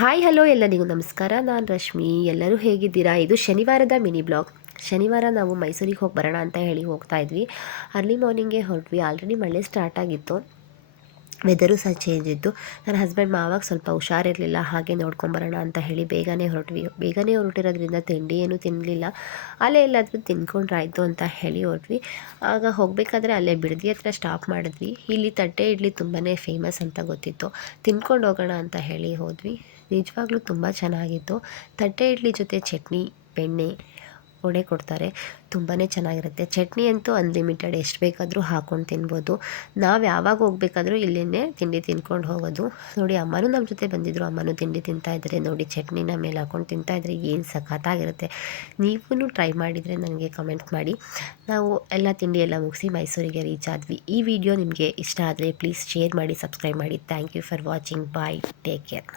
Hi hello ಎಲ್ಲರಿಗೂ ನಮಸ್ಕಾರ. ನಾನು ರಶ್ಮಿ. ಎಲ್ಲರೂ ಹೇಗಿದ್ದೀರಾ? ಇದು ಶನಿವಾರದ ಮಿನಿ ಬ್ಲಾಗ್. ಶನಿವಾರ ನಾವು ಮೈಸೂರಿಗೆ ಹೋಗಿ ಬರೋಣ ಅಂತ ಹೇಳಿ ಹೋಗ್ತಾ ಇದ್ವಿ. ಅರ್ಲಿ ಮಾರ್ನಿಂಗೇ ಹೊರಟ್ವಿ. ಆಲ್ರೆಡಿ ಮಳೆ ಸ್ಟಾರ್ಟ್ ಆಗಿತ್ತು, ವೆದರು ಸಹ ಚೇಂಜ್ ಇತ್ತು. ನನ್ನ ಹಸ್ಬೆಂಡ್ ಮಾವಾಗ ಸ್ವಲ್ಪ ಹುಷಾರಿರಲಿಲ್ಲ, ಹಾಗೆ ನೋಡ್ಕೊಂಬರೋಣ ಅಂತ ಹೇಳಿ ಬೇಗನೆ ಹೊರಟ್ವಿ. ಬೇಗನೆ ಹೊರಟಿರೋದ್ರಿಂದ ತಿಂಡಿ ಏನೂ ತಿನ್ನಲಿಲ್ಲ. ಅಲ್ಲೇ ಎಲ್ಲಾದರೂ ತಿನ್ಕೊಂಡ್ರಾಯ್ತು ಅಂತ ಹೇಳಿ ಹೊರಟ್ವಿ. ಆಗ ಹೋಗಬೇಕಾದ್ರೆ ಅಲ್ಲೇ ಬಿಡದಿ ಹತ್ರ ಸ್ಟಾಪ್ ಮಾಡಿದ್ವಿ. ಇಲ್ಲಿ ತಟ್ಟೆ ಇಡ್ಲಿ ತುಂಬಾ ಫೇಮಸ್ ಅಂತ ಗೊತ್ತಿತ್ತು. ತಿನ್ಕೊಂಡು ಹೋಗೋಣ ಅಂತ ಹೇಳಿ ಹೋದ್ವಿ. ನಿಜವಾಗ್ಲೂ ತುಂಬ ಚೆನ್ನಾಗಿತ್ತು. ತಟ್ಟೆ ಇಡ್ಲಿ ಜೊತೆ ಚಟ್ನಿ, ಬೆಣ್ಣೆ, ವಡೆ ಕೊಡ್ತಾರೆ. ತುಂಬಾ ಚೆನ್ನಾಗಿರುತ್ತೆ. ಚಟ್ನಿ ಅಂತೂ ಅನ್ಲಿಮಿಟೆಡ್, ಎಷ್ಟು ಬೇಕಾದರೂ ಹಾಕ್ಕೊಂಡು ತಿನ್ಬೋದು. ನಾವು ಯಾವಾಗ ಹೋಗ್ಬೇಕಾದ್ರೂ ಇಲ್ಲೇ ತಿಂಡಿ ತಿನ್ಕೊಂಡು ಹೋಗೋದು. ನೋಡಿ, ಅಮ್ಮನೂ ನಮ್ಮ ಜೊತೆ ಬಂದಿದ್ದರು. ಅಮ್ಮನೂ ತಿಂಡಿ ತಿಂತಾಯಿದ್ದಾರೆ. ನೋಡಿ, ಚಟ್ನಿನ ಮೇಲೆ ಹಾಕ್ಕೊಂಡು ತಿಂತಾಯಿದ್ರೆ ಏನು ಸಖತ್ತಾಗಿರುತ್ತೆ. ನೀವೂ ಟ್ರೈ ಮಾಡಿದರೆ ನನಗೆ ಕಮೆಂಟ್ ಮಾಡಿ. ನಾವು ಎಲ್ಲ ತಿಂಡಿ ಎಲ್ಲ ಮುಗಿಸಿ ಮೈಸೂರಿಗೆ ರೀಚ್ ಆದ್ವಿ. ಈ ವಿಡಿಯೋ ನಿಮಗೆ ಇಷ್ಟ ಆದರೆ ಪ್ಲೀಸ್ ಶೇರ್ ಮಾಡಿ, ಸಬ್ಸ್ಕ್ರೈಬ್ ಮಾಡಿ. Thank you for watching. Bye, take care.